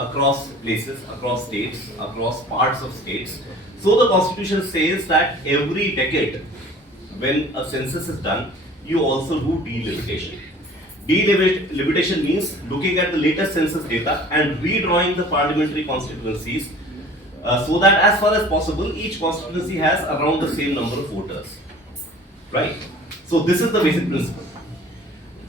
across places, across states, across parts of states. So the constitution says that every decade, when a census is done, you also do delimitation. Delimitation means looking at the latest census data and redrawing the parliamentary constituencies so that as far as possible, each constituency has around the same number of voters. Right? So this is the basic principle.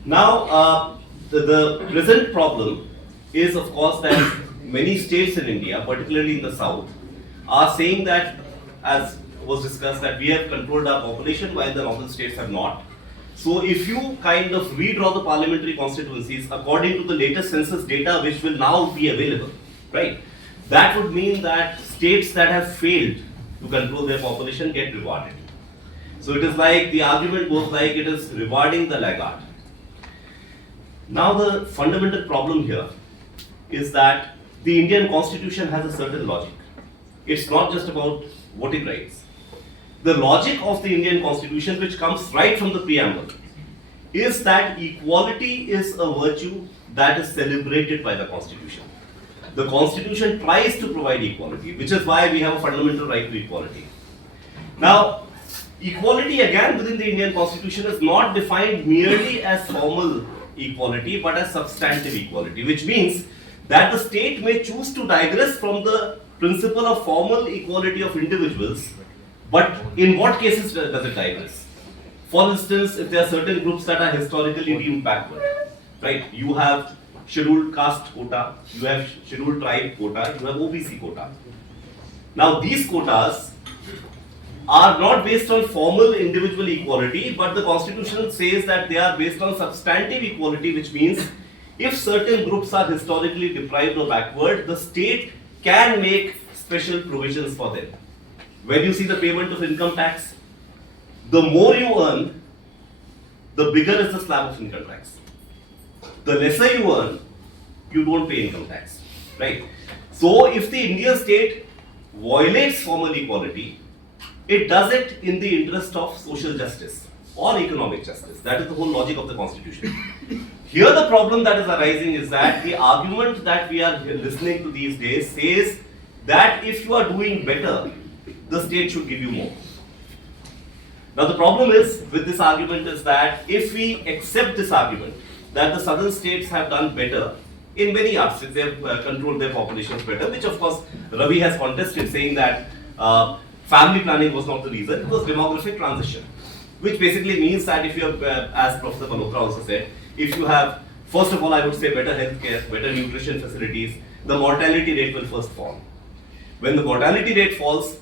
Now, the present problem is, of course, that many states in India, particularly in the south, are saying that, as was discussed, that we have controlled our population while the northern states have not. So if you kind of redraw the parliamentary constituencies according to the latest census data which will now be available, right, that would mean that states that have failed to control their population get rewarded. So it is like, the argument goes like, it is rewarding the laggard. Now the fundamental problem here is that the Indian constitution has a certain logic. It's not just about voting rights. The logic of the Indian constitution, which comes right from the preamble, is that equality is a virtue that is celebrated by the constitution. The constitution tries to provide equality, which is why we have a fundamental right to equality. Now, equality again within the Indian constitution is not defined merely as formal equality, but as substantive equality, which means that the state may choose to digress from the principle of formal equality of individuals, but in what cases does it digress? For instance, if there are certain groups that are historically deemed backward, right? You have scheduled caste quota, you have scheduled tribe quota, you have OBC quota. Now these quotas are not based on formal individual equality, but the constitution says that they are based on substantive equality, which means if certain groups are historically deprived or backward, the state can make special provisions for them. When you see the payment of income tax, the more you earn, the bigger is the slab of income tax. The lesser you earn, you don't pay income tax, right? So if the Indian state violates formal equality, it does it in the interest of social justice or economic justice. That is the whole logic of the constitution. Here the problem that is arising is that the argument that we are listening to these days says that if you are doing better, the state should give you more. Now the problem is with this argument is that if we accept this argument that the southern states have done better in many aspects, they have controlled their populations better, which of course Ravi has contested, saying that family planning was not the reason, it was demographic transition, which basically means that if you have, as Professor Malhotra also said, if you have, first of all, I would say better healthcare, better nutrition facilities, the mortality rate will first fall. When the mortality rate falls,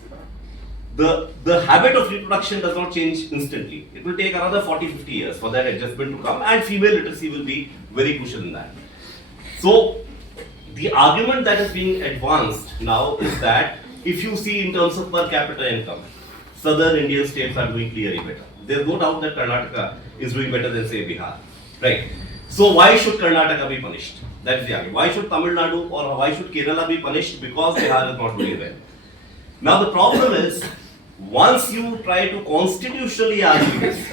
the habit of reproduction does not change instantly. It will take another 40-50 years for that adjustment to come, and female literacy will be very crucial in that. So the argument that is being advanced now is that if you see in terms of per capita income, southern Indian states are doing clearly better. There is no doubt that Karnataka is doing better than, say, Bihar, right? So why should Karnataka be punished? That is the argument. Why should Tamil Nadu or why should Kerala be punished because Bihar is not doing well? Now the problem is, once you try to constitutionally argue this,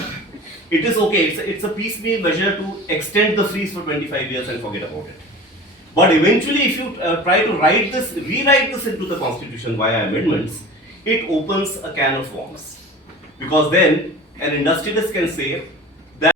it is okay, it's a piecemeal measure to extend the freeze for 25 years and forget about it. But eventually, if you try to rewrite this into the constitution via amendments, it opens a can of worms. Because then an industrialist can say